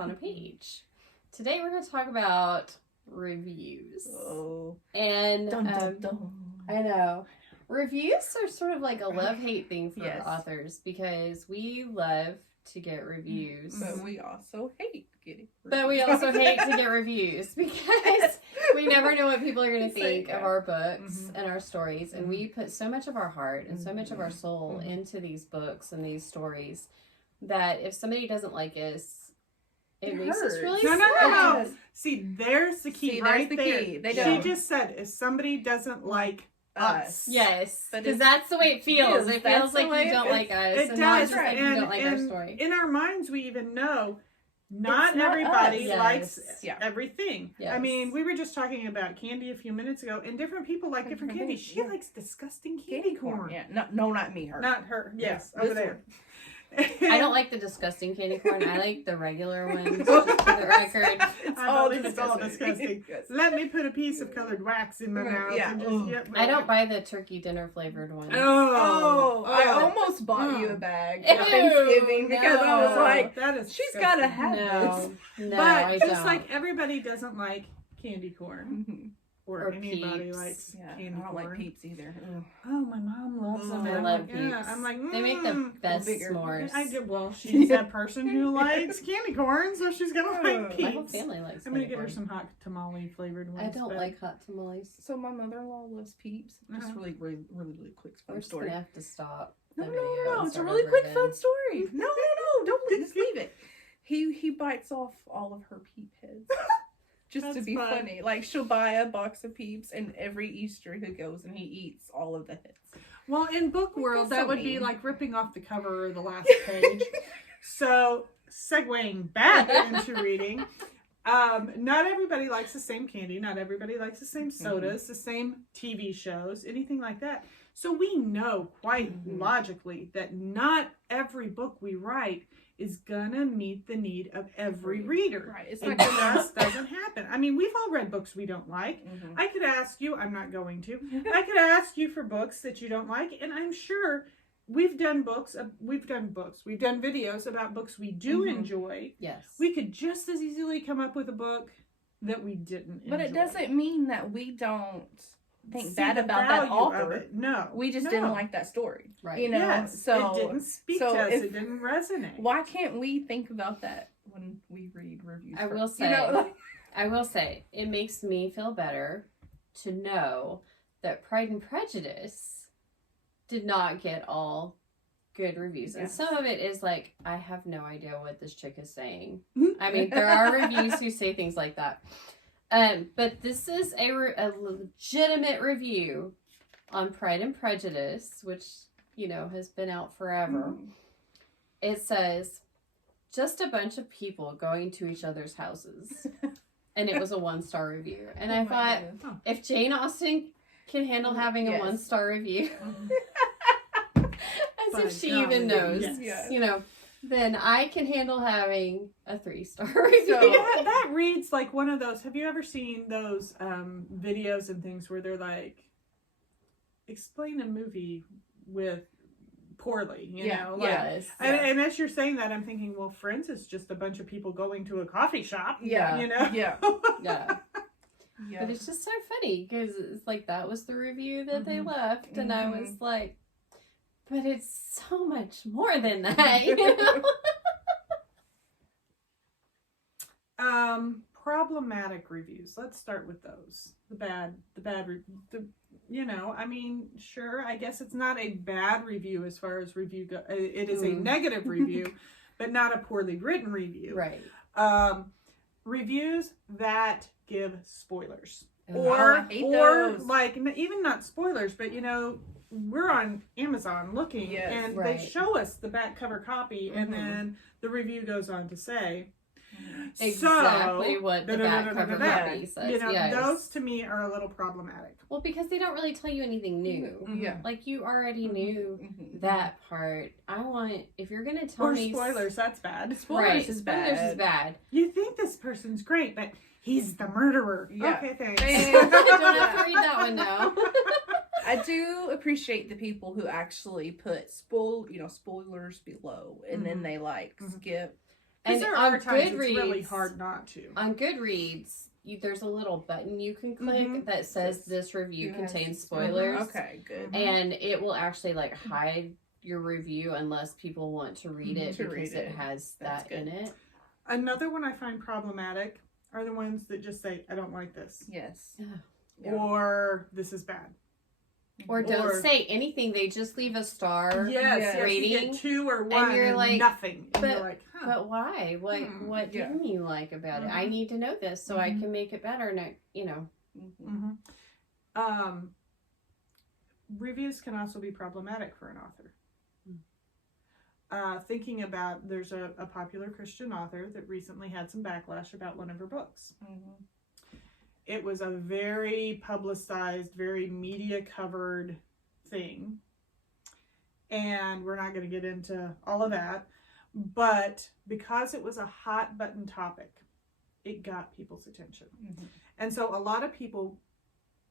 on a page. Today we're going to talk about reviews. Oh. And Dun, dun, dun. I know. Reviews are sort of like a love-hate thing for Yes. authors because we love to get reviews. But we also hate getting reviews. But we also hate to get reviews because we never know what people are going to think of our books and our stories. And we put so much of our heart and so much of our soul into these books and these stories that if somebody doesn't like us, it makes us really sad. No. See, there's the key right there's the there. key. They She don't. just said if somebody doesn't like us. Yes, But because it- that's the way it feels. It That's feels the like way you don't it- like us. It and not does. just like you And- don't like our and story. In our minds, we even know not It's not everybody us. likes Yes. everything. Yes. I mean, we were just talking about candy a few minutes ago, and different people like different candy. things, She likes disgusting candy corn. Yeah. No, not me. Her. Not her. Yes, Yeah, over this there. I don't like the disgusting candy corn. I like the regular ones, just for the record. It's I all believe it's all disgusting. Let me put a piece of colored wax in my mouth. Yeah. And just, Ugh. yep, I don't buy the turkey dinner flavored ones. Oh, I almost bought you a bag Ew, for Thanksgiving because I was no. like, that is she's disgusting. got to have No, no, But I just don't. like everybody doesn't like candy corn, this. or Or anybody Peeps. likes Yeah, candy I don't corn. like Peeps either. Ugh. Oh, my mom loves them. I I'm love like, Peeps. yeah. I'm like, They make the best bigger. s'mores. I did. Well, she's that person who likes candy corn, so she's gonna like My My whole Peeps. family likes I'm gonna candy get her corn. some hot tamale flavored ones. I don't but- like hot tamales. So my mother-in-law loves Peeps. Just Uh-huh. really quick We're fun just story. gonna have to stop. No, the no, video no, and it's a start really over quick again. fun story. No, don't just leave it. He bites off all of her peep heads. Just to That's be fun. funny. Like she'll buy a box of Peeps and every Easter he goes and he eats all of the heads. Well, in book world, That's that so would be mean. like ripping off the cover or the last page. So, segueing back into reading, not everybody likes the same candy. Not everybody likes the same sodas, the same TV shows, anything like that. So we know quite logically that not every book we write is gonna meet the need of every reader. Right. It's It not gonna just doesn't happen. I mean, we've all read books we don't like. Mhm. I could ask you, I'm not going to, I could ask you for books that you don't like, and I'm sure we've done videos about books we do enjoy. Yes. We could just as easily come up with a book that we didn't enjoy. But it doesn't mean that we don't think See bad the about that value of author. it. No. We just No. didn't like that story. Right. You know? Yes, So it didn't speak so to us. if- It didn't resonate. why can't we think about that when we read reviews? I first? will say, You know, like, I will say, it makes me feel better to know that Pride and Prejudice did not get all good reviews. And Yes. some of it is like, I have no idea what this chick is saying. I mean, there are reviews who say things like that. But this is a legitimate review on Pride and Prejudice, which, you know, has been out forever. It says, just a bunch of people going to each other's houses. And it was a 1-star review. And I Oh my thought, goodness. if Jane Austen can handle having a Yes. 1-star review, as By if she golly, even knows, yes. Yes. you know, then I can handle having a 3-star review. So- Yeah, that reads like one of those. Have you ever seen those videos and things where they're like, explain a movie with poorly, you Yeah, know? Like, Yes. and as you're saying that, I'm thinking, well, Friends is just a bunch of people going to a coffee shop. Yeah. You know? Yeah. Yeah. Yeah. But it's just so funny because it's like that was the review that they left, and I was like, but it's so much more than that, you know? Problematic reviews. Let's start with those. You know, I mean, sure, I guess it's not a bad review as far as review go. It is a negative review, but not a poorly written review. Right. Reviews that give spoilers. Oh, I hate those. Like even not spoilers, but you know, we're on Amazon looking Yes, and right. they show us the back cover copy and then the review goes on to say Exactly what the back cover da-da-da-da-da-da. copy says. You know, Yes. those to me are a little problematic. Well, because they don't really tell you anything new. Yeah. Like, you already knew Mhm. that part. I want, if you're going to tell Or me... spoilers, that's bad. Spoilers Right, is spoilers bad. is bad. You think this person's great, but he's the murderer. Yeah. Okay, thanks. Thanks. Don't have to read that one now. I do appreciate the people who actually put spoilers below and then they like skip And there on are times it's Goodreads, really hard not to. On Goodreads, there's a little button you can click that says this review contains spoilers. Okay, good. And it will actually like hide your review unless people want to read it because it has that in it. Another one I find problematic are the ones that just say, I don't like this. Yes. Yeah. Or this is bad. Or don't say anything. They just leave a star rating. You get 2 or 1 and you're like, nothing. And you're like, but why? What didn't you like about it? I need to know this so I can make it better. And you know. Reviews can also be problematic for an author. Thinking about, there's a popular Christian author that recently had some backlash about one of her books. It was a very publicized, very media covered thing. And we're not going to get into all of that. But because it was a hot button topic, it got people's attention. And so a lot of people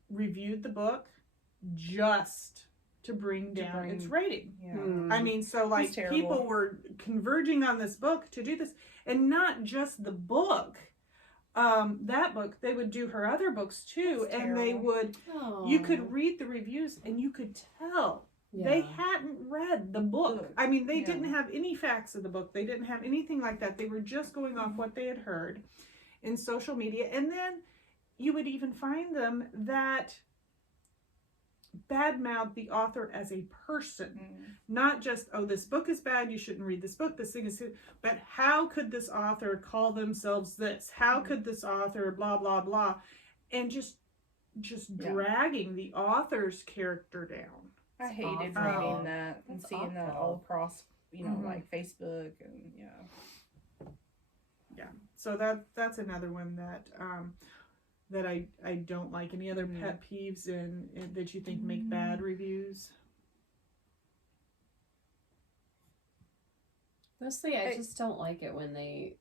reviewed the book just to bring down its rating. I mean, so like people were converging on this book to do this, and not just the book. That book, they would do her other books too, and they would, you could read the reviews and you could tell they hadn't read the book. I mean, they didn't have any facts of the book. They didn't have anything like that. They were just going off what they had heard in social media. And then you would even find them that badmouth the author as a person, not just, oh, this book is bad, you shouldn't read this book, this thing is, but how could this author call themselves this? How could this author blah blah blah, and just dragging the author's character down. I hated reading that and seeing that all across, you know, like Facebook and So that's another one that that I don't like. Any other pet peeves in that you think make bad reviews? Mostly, I just don't like it when they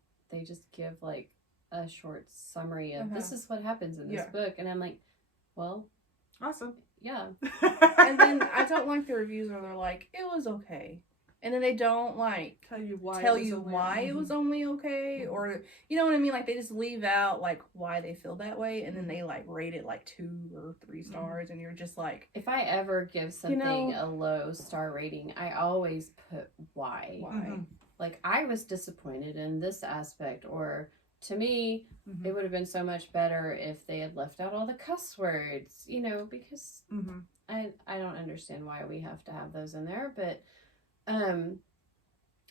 just give like a short summary of this is what happens in this book, and I'm like, well, awesome, yeah. And then I don't like the reviews where they're like, it was okay. And then they don't like tell you why it was only okay, or you know what I mean, like they just leave out like why they feel that way, and then they like rate it like 2 or 3 stars, and you're just like, if I ever give something a low star rating, I always put why. Like, I was disappointed in this aspect, or to me it would have been so much better if they had left out all the cuss words, you know, because I don't understand why we have to have those in there, but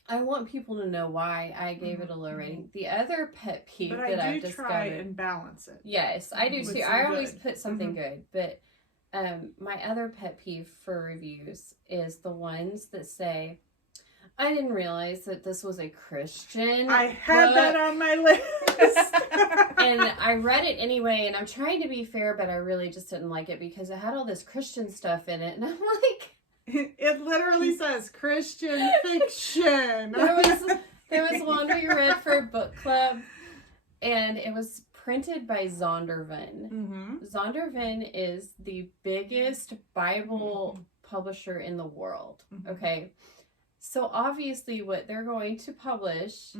I want people to know why I gave it a low rating. The other pet peeve that I've discovered, try and balance it. Yes, I do too. I always put something good, but my other pet peeve for reviews is the ones that say, I didn't realize that this was a Christian I had that on my list. And I read it anyway, and I'm trying to be fair, but I really just didn't like it because it had all this Christian stuff in it, and I'm like, it literally says Christian fiction. There was one we read for a book club, and it was printed by Zondervan. Zondervan is the biggest Bible publisher in the world. Okay, so obviously what they're going to publish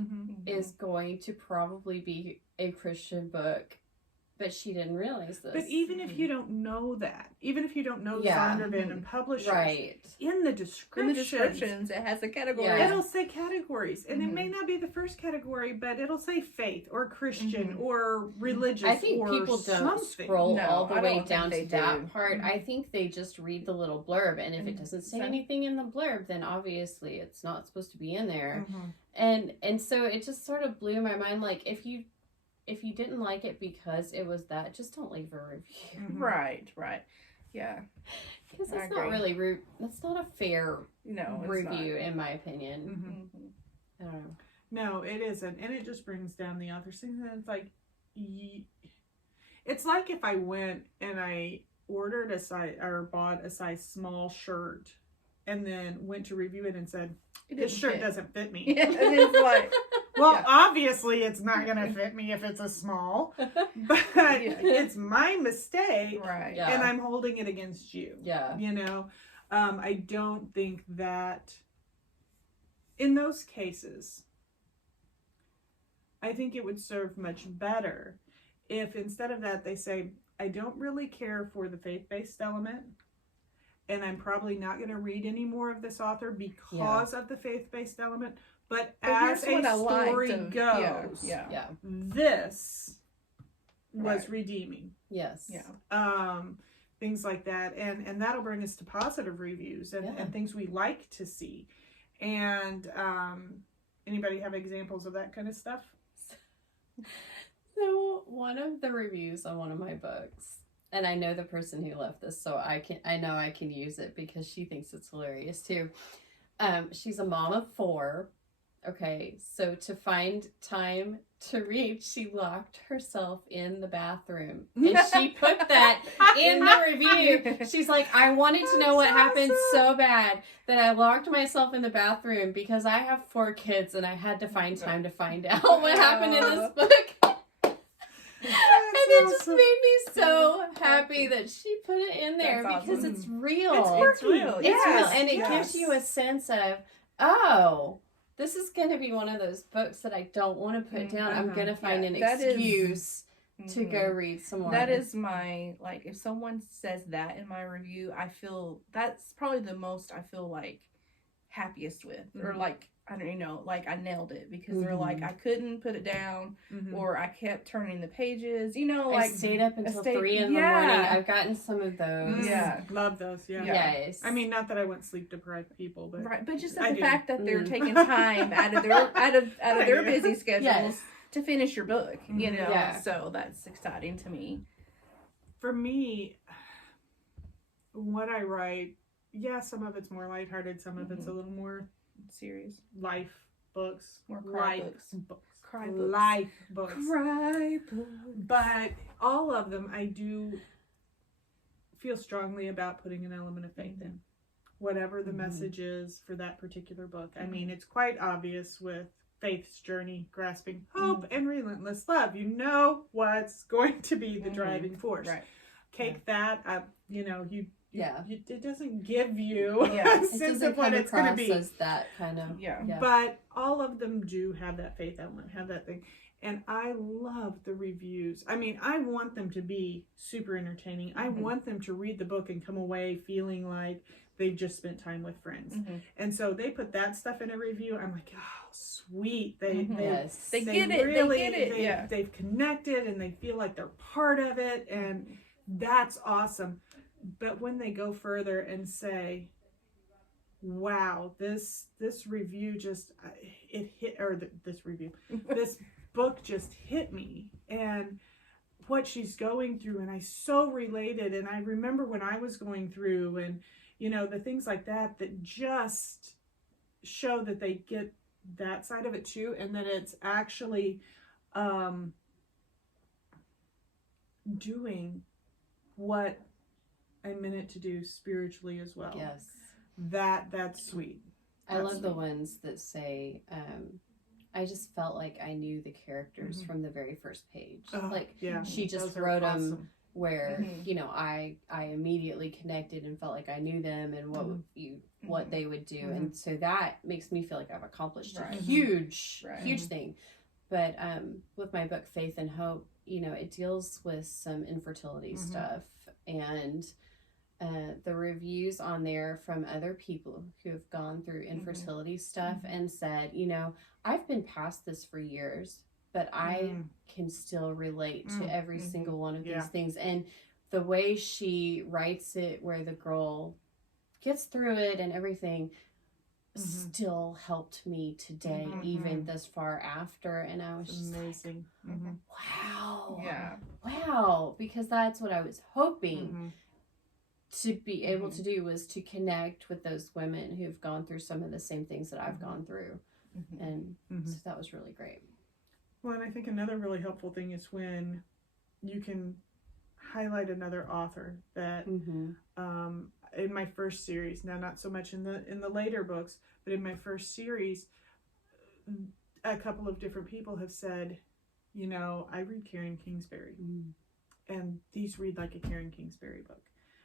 is going to probably be a Christian book. But she didn't realize this. But even if you don't know that, even if you don't know Zondervan and publishers, in the descriptions, it has a category. It'll say categories. And it may not be the first category, but it'll say faith or Christian or religious. I think or people don't something. scroll all the way down to that part. I think they just read the little blurb. And if it doesn't say anything in the blurb, then obviously it's not supposed to be in there. And so it just sort of blew my mind. Like, if you didn't like it because it was that, just don't leave a review. Right. Yeah. Because that's not really that's not a fair review, in my opinion. I don't know. No, it isn't. And it just brings down the author's thing. And it's like, it's like if I went and I ordered a size or bought a size small shirt and then went to review it and said, this shirt doesn't fit me. Yeah, and it's like, well, obviously it's not going to fit me if it's a small, but it's my mistake, right? And I'm holding it against you. Yeah. You know, I don't think that in those cases, I think it would serve much better if instead of that they say, I don't really care for the faith-based element, and I'm probably not going to read any more of this author because of the faith-based element. But as a story goes, this was redeeming. Yes. Yeah. Things like that, and that'll bring us to positive reviews and things we like to see. And anybody have examples of that kind of stuff? So one of the reviews on one of my books, and I know the person who left this, so I know I can use it because she thinks it's hilarious too. She's a mom of 4. Okay, so to find time to read, she locked herself in the bathroom. And she put that in the review. She's like, I wanted to know what happened so bad that I locked myself in the bathroom because I have 4 kids and I had to find time to find out what happened in this book. And it just made me so happy that she put it in there because it's real. It's real. It's real. And it gives you a sense of, oh, this is going to be one of those books that I don't want to put down. I'm going to find an excuse to go read some more. That is my, like, if someone says that in my review, I feel that's probably the most I feel like happiest with. Or like, I don't even know, like I nailed it because they're like, I couldn't put it down or I kept turning the pages, you know, like. I stayed up until 3 in the morning. I've gotten some of those. Yeah. Love those, Yes. I mean, not that I want sleep deprived people, but. Right, but just the fact that they're taking time out of their busy schedules to finish your book, you know. Yeah. So that's exciting to me. For me, what I write, some of it's more lighthearted, some of it's a little more serious. Life books. More cry books. Cry books. Life books. Cry books. But all of them, I do feel strongly about putting an element of faith in. Whatever the message is for that particular book. I mean, it's quite obvious with Faith's journey, grasping hope and relentless love. You know what's going to be the driving force. Right. Cake that up, you know, it doesn't give you a it sense of what it's going to be. As that kind of, But all of them do have that faith element, have that thing. And I love the reviews. I mean, I want them to be super entertaining. I want them to read the book and come away feeling like they've just spent time with friends. And so they put that stuff in a review. I'm like, oh, sweet. They get it. Really, they get it. They've connected and they feel like they're part of it. And that's awesome. But when they go further and say, wow, this review just, this book just hit me, and what she's going through, and I so related, and I remember when I was going through, and, you know, the things like that just show that they get that side of it too, and that it's actually doing what I meant it to do spiritually as well. Yes. That's sweet. I love the ones that say, I just felt like I knew the characters from the very first page. She just wrote them where, you know, I immediately connected and felt like I knew them and what they would do. And so that makes me feel like I've accomplished a huge thing. But with my book, Faith and Hope, you know, it deals with some infertility stuff. And the reviews on there from other people who have gone through infertility stuff and said, you know, I've been past this for years, but I can still relate to every single one of these things. And the way she writes it, where the girl gets through it and everything, still helped me today, even this far after. And I was just amazing. Like, wow, because that's what I was hoping to be able to do, was to connect with those women who've gone through some of the same things that I've gone through. And so that was really great. Well, and I think another really helpful thing is when you can highlight another author that in my first series, now not so much in the later books, but in my first series, a couple of different people have said, you know, I read Karen Kingsbury, and these read like a Karen Kingsbury book.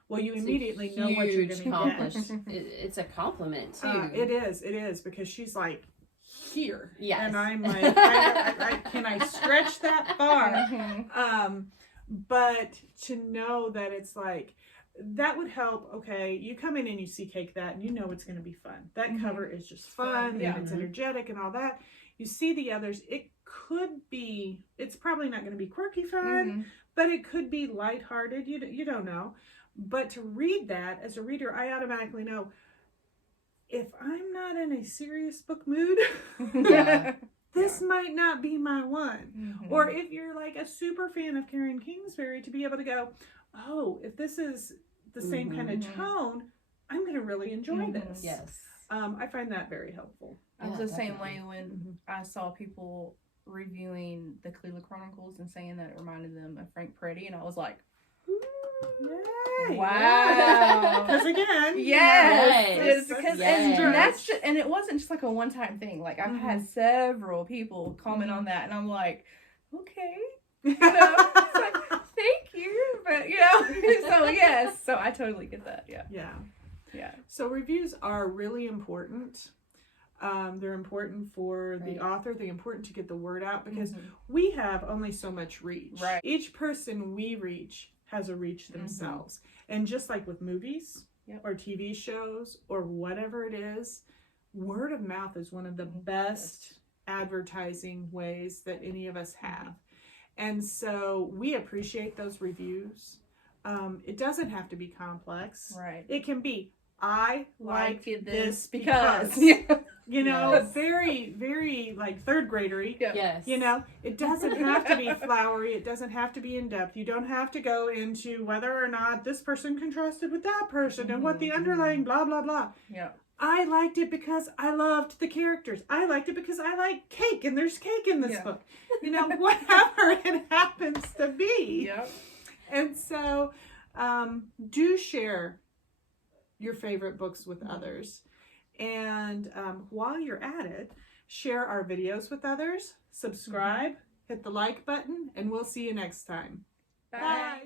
Well, you immediately know what you're going to get. It's a compliment too. It is because she's like here. Yes. And I'm like, can I stretch that far? Mm-hmm. But to know that it's like, that would help. Okay, you come in and you see Cake That, and you know it's going to be fun. That cover is just fun, Yeah. and it's energetic and all that. You see the others, it could be, it's probably not going to be quirky fun, but it could be lighthearted. You don't know. But to read that, as a reader, I automatically know, if I'm not in a serious book mood, this might not be my one. Or if you're like a super fan of Karen Kingsbury, to be able to go, oh, if this is the same kind of tone, I'm going to really enjoy this. Yes. I find that very helpful. I was the same way when I saw people reviewing the Cleveland Chronicles and saying that it reminded them of Frank Peretti, and I was like, Yay! wow. Because again, Yes, because Yes. and that's just, and it wasn't just like a one-time thing. Like I've had several people comment on that, and I'm like, okay, you know, it's like, thank you, but you know, so yes, so I totally get that. Yeah. So reviews are really important. They're important for the author. They're important to get the word out, because we have only so much reach. Right. Each person we reach has a reach themselves. And just like with movies or TV shows or whatever it is, word of mouth is one of the best advertising ways that any of us have. And so we appreciate those reviews. It doesn't have to be complex. Right. It can be, I like this because. You know, very, very like third gradery. Yes. You know, it doesn't have to be flowery. It doesn't have to be in depth. You don't have to go into whether or not this person contrasted with that person and what the underlying blah, blah, blah. Yeah. I liked it because I loved the characters. I liked it because I like cake, and there's cake in this book. You know, whatever it happens to be. Yep. And so do share your favorite books with others. And while you're at it, share our videos with others, subscribe, hit the like button, and we'll see you next time. Bye. Bye.